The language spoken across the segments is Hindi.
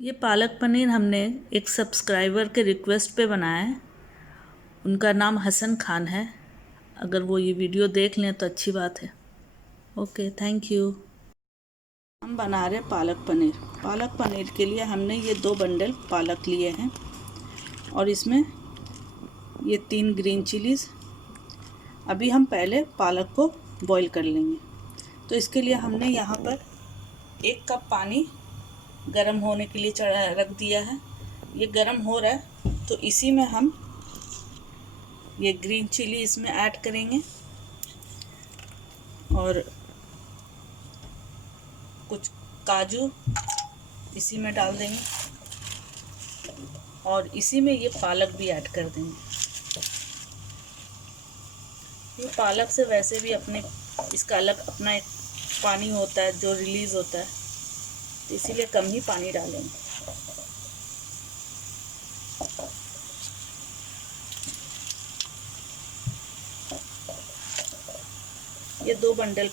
ये पालक पनीर हमने एक सब्सक्राइबर के रिक्वेस्ट पे बनाया है। उनका नाम हसन खान है। अगर वो ये वीडियो देख लें तो अच्छी बात है। Okay, thank you. हम बना रहे पालक पनीर। पालक पनीर के लिए हमने ये 2 बंडल पालक लिए हैं और इसमें ये 3 ग्रीन चिलीज़। अभी हम पहले पालक को बॉईल कर लेंगे। तो इसके लिए हमने यहाँ पर 1 कप पानी गरम होने के लिए रख दिया है। ये गरम हो रहा है तो इसी में हम ये ग्रीन चिली इसमें ऐड करेंगे और कुछ काजू इसी में डाल देंगे और इसी में ये पालक भी ऐड कर देंगे। ये पालक से वैसे भी अपने इसका अलग अपना एक पानी होता है जो रिलीज़ होता है, तो इसीलिए कम ही पानी डालेंगे। ये 2 बंडल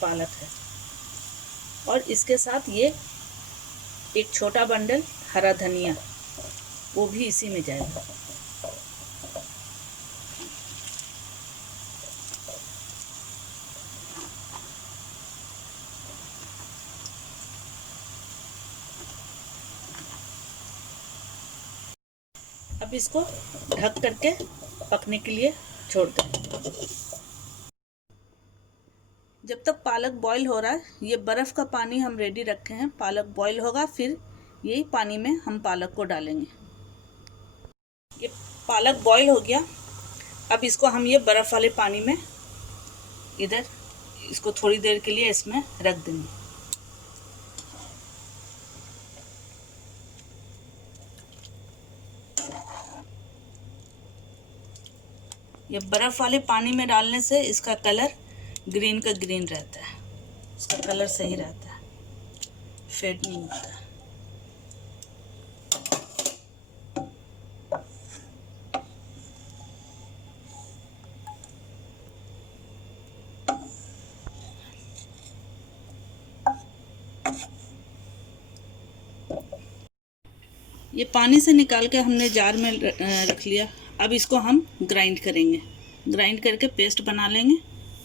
पालक है और इसके साथ ये एक छोटा बंडल हरा धनिया, वो भी इसी में जाएगा। अब इसको ढक करके पकने के लिए छोड़ दें। जब तक पालक बॉईल हो रहा है, ये बर्फ़ का पानी हम रेडी रखे हैं। पालक बॉईल होगा फिर यही पानी में हम पालक को डालेंगे। ये पालक बॉईल हो गया। अब इसको हम ये बर्फ़ वाले पानी में इधर इसको थोड़ी देर के लिए इसमें रख देंगे। ये बर्फ़ वाले पानी में डालने से इसका कलर ग्रीन का ग्रीन रहता है, इसका कलर सही रहता है, फेड नहीं होता है। ये पानी से निकाल के हमने जार में रख लिया। अब इसको हम ग्राइंड करेंगे। ग्राइंड करके पेस्ट बना लेंगे,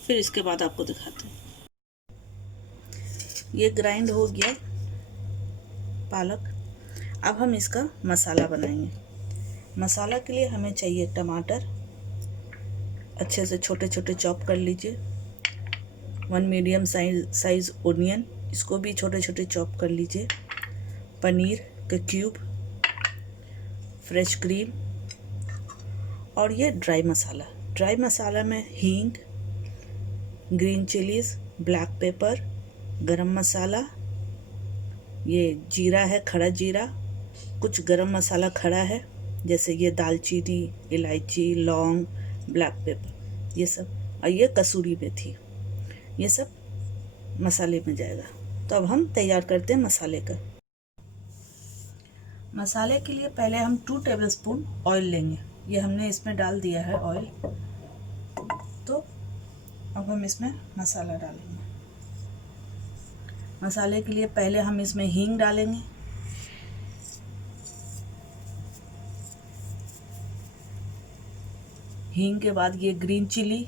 फिर इसके बाद आपको दिखाते हैं। ये ग्राइंड हो गया पालक। अब हम इसका मसाला बनाएंगे। मसाला के लिए हमें चाहिए टमाटर, अच्छे से छोटे छोटे चॉप कर लीजिए। 1 मीडियम साइज ओनियन, इसको भी छोटे छोटे चॉप कर लीजिए। पनीर के क्यूब, फ्रेश क्रीम और ये ड्राई मसाला। ड्राई मसाला में हींग, ग्रीन चिलीज़, ब्लैक पेपर, गरम मसाला, ये जीरा है, खड़ा जीरा, कुछ गरम मसाला खड़ा है जैसे ये दालचीनी, इलायची, लौंग, ब्लैक पेपर, ये सब, और ये कसूरी मेथी, ये सब मसाले में जाएगा। तो अब हम तैयार करते हैं मसाले का। मसाले के लिए पहले हम 2 टेबलस्पून ऑयल लेंगे। ये हमने इसमें डाल दिया है ऑयल। तो अब हम इसमें मसाला डालेंगे। मसाले के लिए पहले हम इसमें हींग डालेंगे, हींग के बाद ये ग्रीन चिली,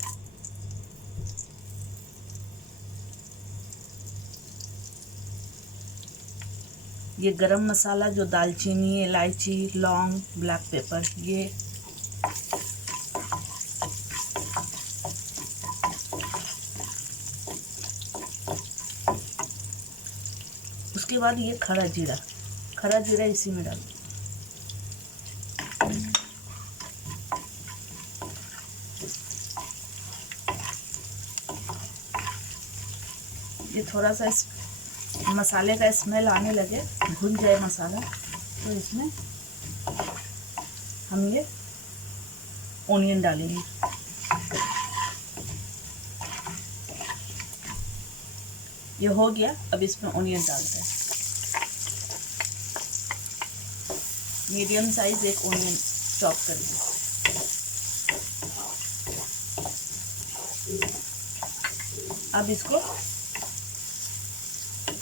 ये गरम मसाला जो दालचीनी, इलायची, लौंग, ब्लैक पेपर, ये उसके बाद ये खड़ा जीरा, खड़ा जीरा इसी में डाल। ये थोड़ा सा मसाले का स्मेल आने लगे, भुन जाए मसाला, तो इसमें हम ये ओनियन डालेंगे। ये हो गया। अब इसमें ओनियन डालते हैं। मीडियम साइज एक ओनियन चॉप करेंगे। अब इसको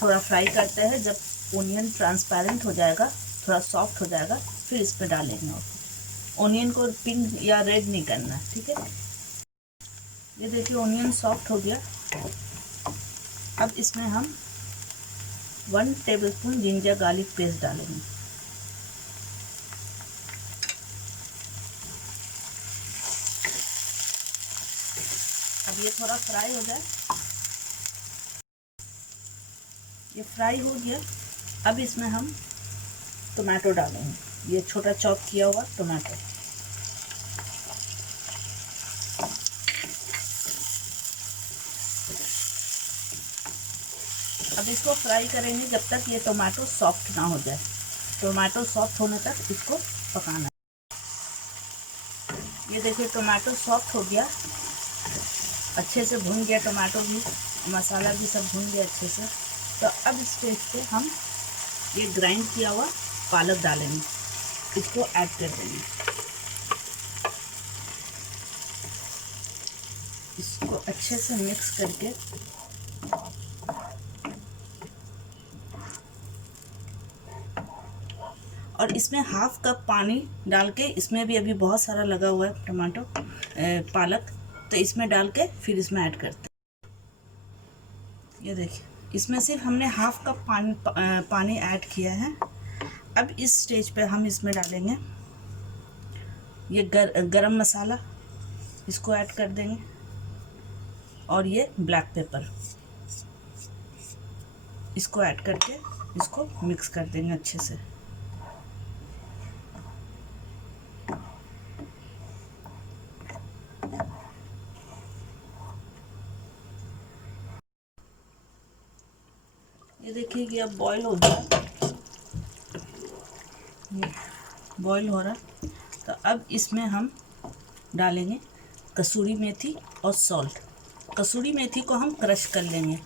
थोड़ा फ्राई करते हैं। जब ओनियन ट्रांसपेरेंट हो जाएगा, थोड़ा सॉफ्ट हो जाएगा, फिर इसमें डालेंगे। ओनियन को पिंक या रेड नहीं करना है, ठीक है। ये देखिए ओनियन सॉफ्ट हो गया। अब इसमें हम 1 टेबलस्पून जिंजर गार्लिक पेस्ट डालेंगे। अब ये थोड़ा फ्राई हो जाए। ये फ्राई हो गया। अब इसमें हम टमाटो डालेंगे, ये छोटा चॉप किया हुआ टमाटो। अब इसको फ्राई करेंगे जब तक ये टमाटो सॉफ्ट ना हो जाए। टमाटो सॉफ्ट होने तक इसको पकाना है। ये देखिए टमाटो सॉफ्ट हो गया, अच्छे से भुन गया टमाटो भी, मसाला भी सब भुन गया अच्छे से। तो अब इस स्टेज पे हम ये ग्राइंड किया हुआ पालक डालेंगे, इसको ऐड कर देंगे। इसको अच्छे से मिक्स करके और इसमें हाफ कप पानी डाल के, इसमें भी अभी बहुत सारा लगा हुआ है टमाटो पालक, तो इसमें डाल के फिर इसमें ऐड करते हैं। ये देखिए इसमें सिर्फ हमने हाफ कप पानी ऐड किया है। अब इस स्टेज पे हम इसमें डालेंगे ये गरम मसाला, इसको ऐड कर देंगे, और ये ब्लैक पेपर, इसको ऐड करके इसको मिक्स कर देंगे अच्छे से। ये देखिए कि अब बॉईल हो गया, बॉईल हो रहा। तो अब इसमें हम डालेंगे कसूरी मेथी और सॉल्ट। कसूरी मेथी को हम क्रश कर लेंगे,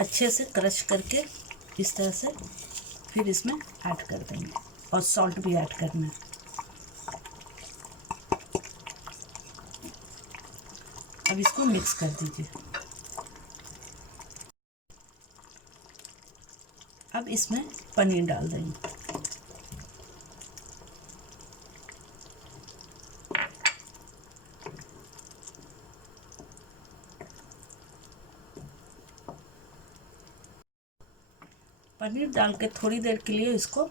अच्छे से क्रश करके इस तरह से फिर इसमें ऐड कर देंगे, और सॉल्ट भी ऐड करना है। अब इसको मिक्स कर दीजिए। अब इसमें पनीर डाल देंगे। पनीर डाल के थोड़ी देर के लिए इसको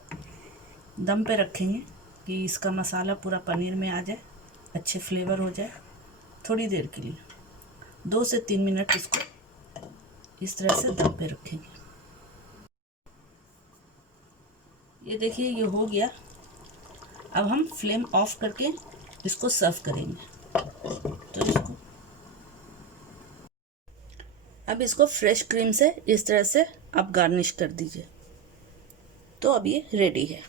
दम पे रखेंगे कि इसका मसाला पूरा पनीर में आ जाए, अच्छे फ्लेवर हो जाए। थोड़ी देर के लिए 2 से 3 मिनट इसको इस तरह से दम पे रखेंगे। ये देखिए ये हो गया। अब हम फ्लेम ऑफ करके इसको सर्व करेंगे। तो इसको फ्रेश क्रीम से इस तरह से आप गार्निश कर दीजिए। तो अब ये रेडी है।